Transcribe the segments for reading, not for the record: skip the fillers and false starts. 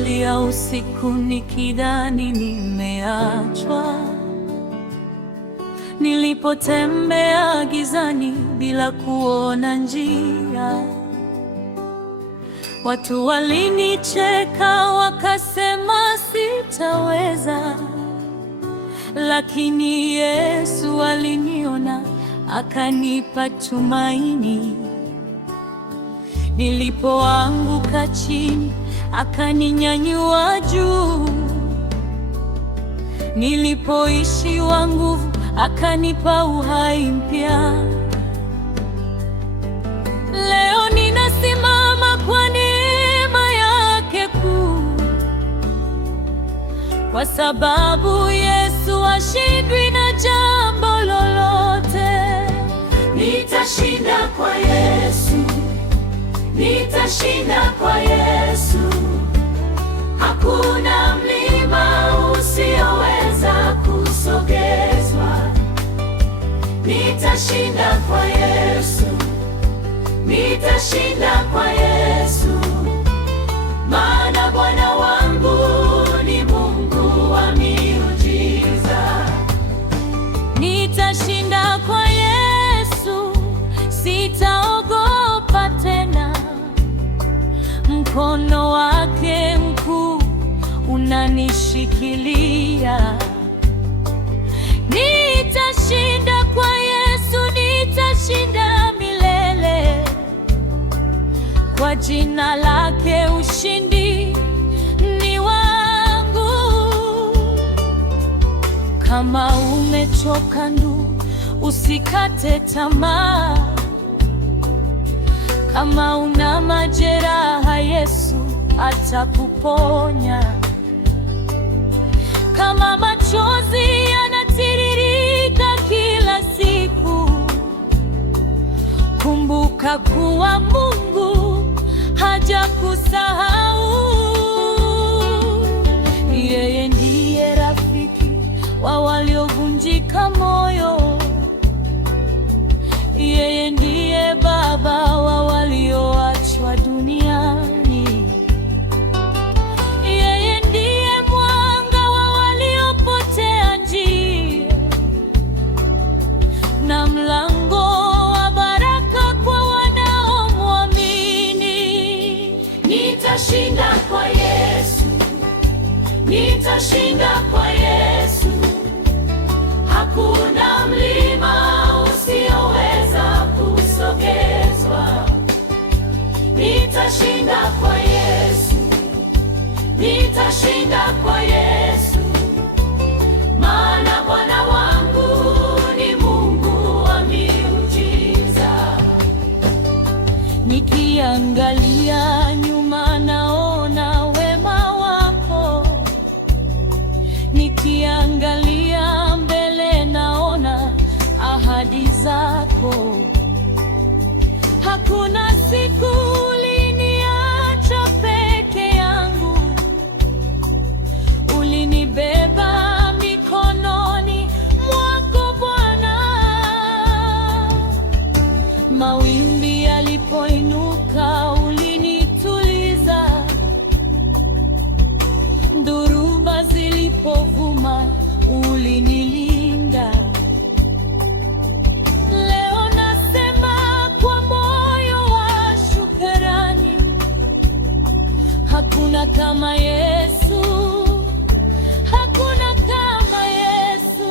Nilipolia usiku nikidhani nimeachwa, nilipotembea gizani bila kuona njia. Watu walinicheka wakasema sitaweza, lakini Yesu aliniona akanipa tumaini. Nilipoanguka chini akaninyanyua juu, nilipoishiwa nguvu akanipa uhai mpya. Leo ninasimama kwa neema yake kuu, kwa sababu Yesu hashindwi na jambo lolote. Nitashinda kwa Yesu, nitashinda kwa Yesu. Hakuna mlima usioweza kusogezwa. Nitashinda kwa Yesu, nitashinda kwa Yesu. Maana Bwana wangu ni Mungu wa miujiza. Nitashinda kwa Yesu, sitaogopa tena. Mkono wake mkuu unanishikilia. Nitashinda kwa Yesu, nitashinda milele. Kwa jina lake ushindi ni wangu. Kama umechoka ndugu, usikate tamaa. Kama una majeraha, Yesu atakuponya. Kama machozi yanatiririka kila siku, kumbuka kuwa Mungu hajakusahau. Yeye ndiye rafiki wa waliovunjika moyo. Yeye ndiye baba wa walioachwa duniani. Yeye ndiye mwanga wa waliopotea njia, na mlango wa baraka kwa wanaomwamini. Nitashinda kwa Yesu, nitashinda kwa Yesu. Hakuna mlima usioweza kusogezwa. Nitashinda kwa Yesu, nitashinda kwa Yesu. Maana Bwana wangu ni Mungu wa miujiza. Nikiangalia nyuma naona wema wako, nikiangalia mbele naona ahadi zako. Hakuna siku uliniacha peke yangu, ulinibeba mikononi mwako Bwana. Mawimbi yalipoinuka ulinituliza, dhoruba zilipovuma ulinilinda. Leo nasema kwa moyo wa shukrani, hakuna kama Yesu, hakuna kama Yesu.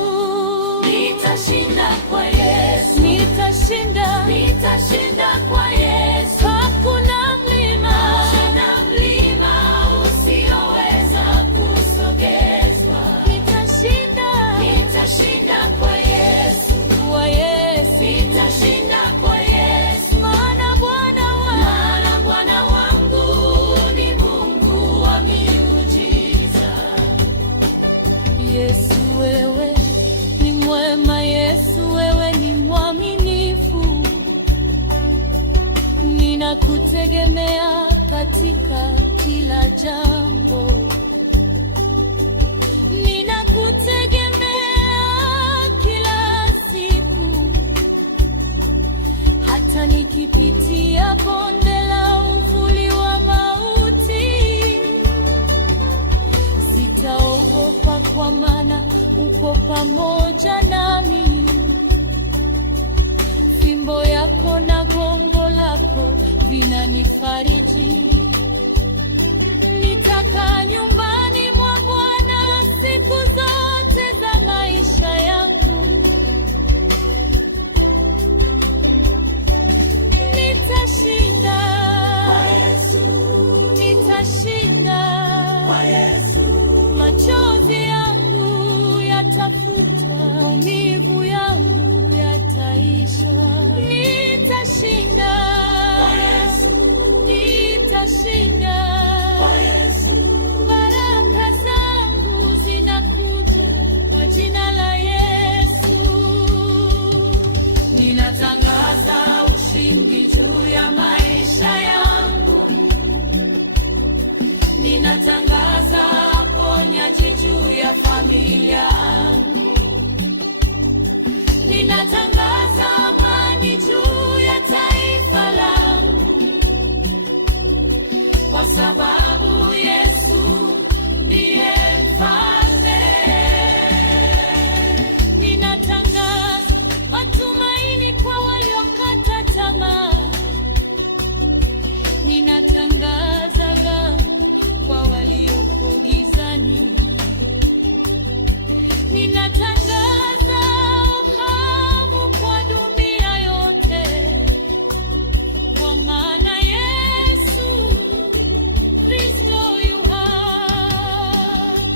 Nitashinda kwa Yesu, nitashinda, nitashinda kwa Yesu. Hakuna mlima, hakuna mlima usioweza kusogezwa. nitashinda, Nitashinda kwa Yesu, kwa Yesu. nitashinda kwa Yesu. Maana Bwana wangu ni Mungu wa miujiza. Yesu, wewe ni mwema. Yesu, wewe ni mwaminifu. Ninakutegemea katika kila jambo. Ninakutegemea kila siku. Hata nikipitia bonde la uvuli wa mauti, kwa maana uko pamoja nami. Fimbo yako na gongo lako vinanifariji. Nitakaa nyumbani mwa Bwana siku zote za maisha yangu. Nitashinda kwa Yesu, nitashinda kwa Yesu. Machozi yangu yatafutwa, maumivu yangu yataisha. Nitashinda Kwa Yesu, nitashinda. kwa Yesu. Baraka zangu zinakuja kwa jina la Yesu. Ninatangaza ushindi juu ya maisha yangu. Ninatangaza ponyaji juu ya familia yangu. Ninatangaza amani juu ya taifa langu, kwa sababu Yesu ndiye mfalme. Ninatangaza matumaini kwa waliokata tamaa. Ninatangaza ngao kwa walioko gizani. Ninatangaza ukavu kwa dunia yote, kwa maana Yesu Kristo yu hai.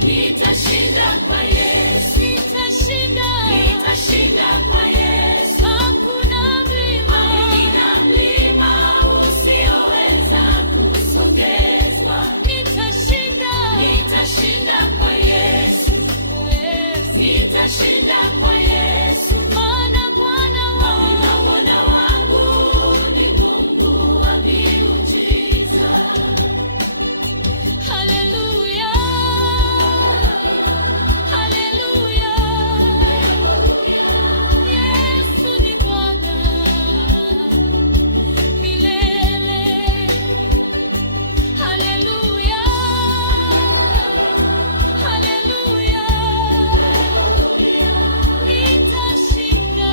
Nitashinda kwa Yesu, Nitashinda, nitashinda kwa Yesu. hakuna mlima, Hakuna mlima usioweza kusogezwa. nitashinda, Nitashinda kwa Yesu, Yesu. nitashinda kwa Yesu. Maana Bwana wangu Na Bwana wangu ni Mungu wa miujiza. haleluya, haleluya. Yesu ni Bwana milele. Haleluya, haleluya. Nitashinda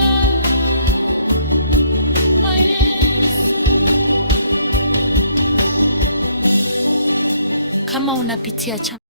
kwa Yesu. Kama unapitia